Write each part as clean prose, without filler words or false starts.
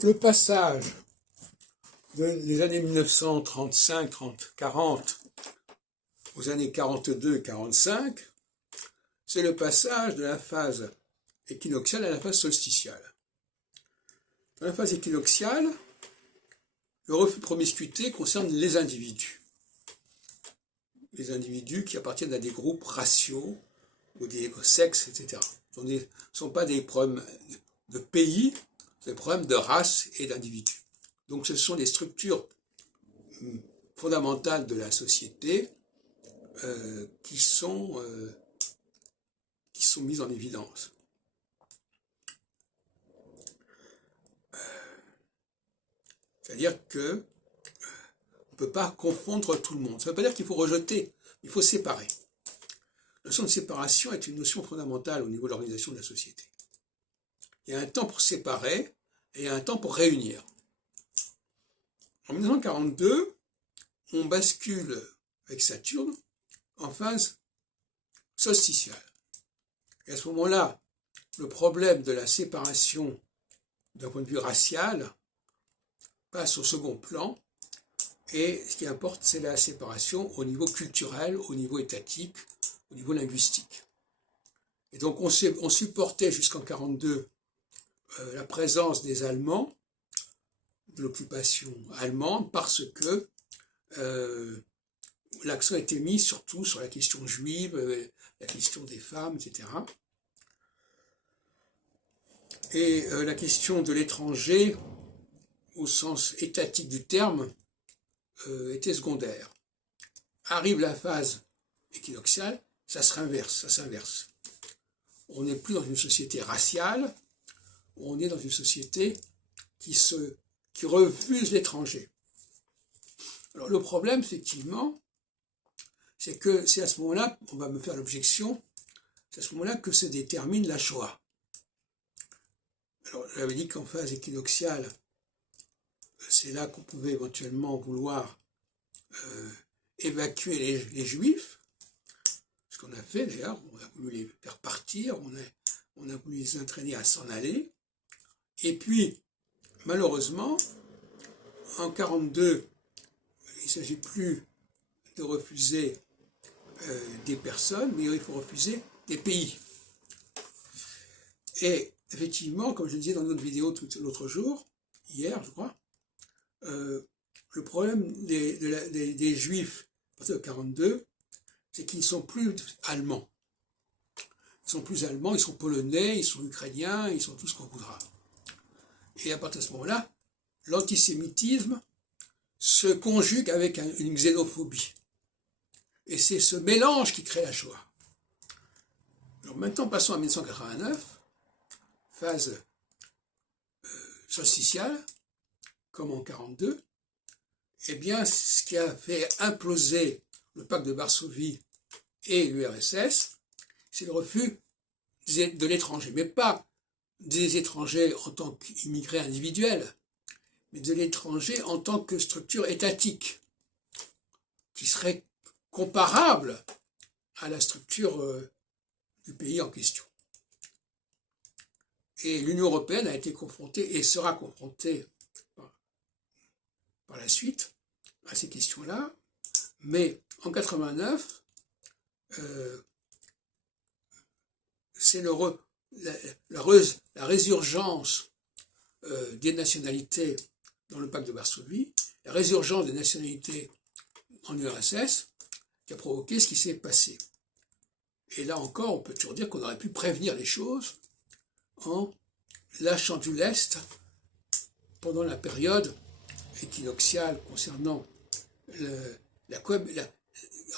Le passage des années 1935, 30, 40 aux années 42, 45, c'est le passage de la phase équinoxiale à la phase solsticiale. Dans la phase équinoxiale, le refus de promiscuité concerne les individus. Les individus qui appartiennent à des groupes raciaux ou des sexes, etc. Ce ne sont pas des problèmes de pays, c'est des problèmes de race et d'individus. Donc ce sont les structures fondamentales de la société qui sont mises en évidence. C'est-à-dire que on ne peut pas confondre tout le monde. Ça ne veut pas dire qu'il faut rejeter, il faut séparer. La notion de séparation est une notion fondamentale au niveau de l'organisation de la société. Il y a un temps pour séparer et il y a un temps pour réunir. En 1942, on bascule avec Saturne en phase solsticiale. Et à ce moment-là, le problème de la séparation d'un point de vue racial passe au second plan, et ce qui importe, c'est la séparation au niveau culturel, au niveau étatique, au niveau linguistique. Et donc on supportait jusqu'en 1942 la présence des Allemands, de l'occupation allemande, parce que l'accent était mis surtout sur la question juive, la question des femmes, etc. Et la question de l'étranger, au sens étatique du terme, était secondaire. Arrive la phase équinoxiale, ça s'inverse. On n'est plus dans une société raciale, on est dans une société qui refuse l'étranger. Alors le problème, effectivement, c'est que c'est à ce moment-là, on va me faire l'objection, c'est à ce moment-là que se détermine la Shoah. Alors j'avais dit qu'en phase équinoxiale, c'est là qu'on pouvait éventuellement vouloir évacuer les Juifs, ce qu'on a fait d'ailleurs, on a voulu les faire partir, on a voulu les entraîner à s'en aller, et puis malheureusement, en 1942, il ne s'agit plus de refuser des personnes, mais il faut refuser des pays. Et effectivement, comme je le disais dans une autre vidéo l'autre jour, hier je crois, le problème des Juifs à partir de 1942, c'est qu'ils ne sont plus allemands. Ils sont plus allemands, ils sont polonais, ils sont ukrainiens, ils sont tout ce qu'on voudra. Et à partir de ce moment-là, l'antisémitisme se conjugue avec une xénophobie. Et c'est ce mélange qui crée la Shoah. Alors maintenant, passons à 1989, phase solsticiale, comme en 1942. Eh bien, ce qui a fait imploser le pacte de Varsovie et l'URSS, c'est le refus de l'étranger, mais pas des étrangers en tant qu'immigrés individuels, mais de l'étranger en tant que structure étatique, qui serait comparable à la structure du pays en question. Et l'Union européenne a été confrontée et sera confrontée par la suite à ces questions-là, mais en 1989, c'est la résurgence des nationalités dans le pacte de Varsovie, la résurgence des nationalités en URSS, qui a provoqué ce qui s'est passé. Et là encore, on peut toujours dire qu'on aurait pu prévenir les choses en lâchant du lest pendant la période équinoxiale concernant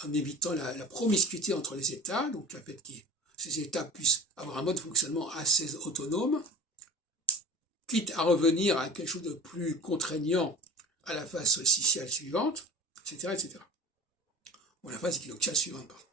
en évitant la promiscuité entre les États, donc le fait que ces États puissent avoir un mode de fonctionnement assez autonome, quitte à revenir à quelque chose de plus contraignant à la phase solsticiale suivante, etc., etc. Ou à la phase équinoxiale suivante, pardon.